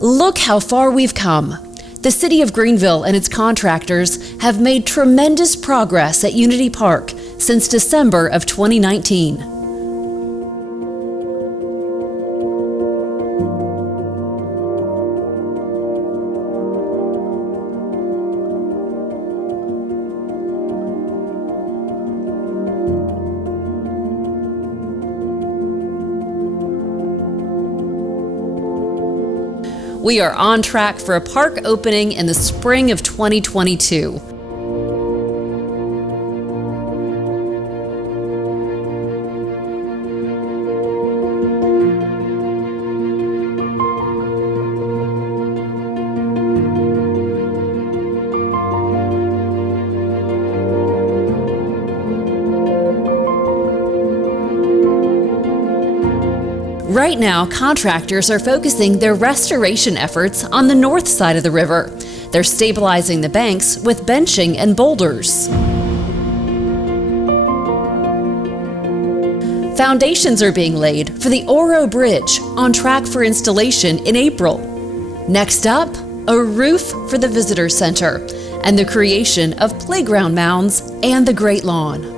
Look how far we've come. The City of Greenville and its contractors have made tremendous progress at Unity Park since December of 2019. We are on track for a park opening in the spring of 2022. Right now, contractors are focusing their restoration efforts on the north side of the river. They're stabilizing the banks with benching and boulders. Foundations are being laid for the Auro Bridge, on track for installation in April. Next up, a roof for the visitor center and the creation of playground mounds and the Great Lawn.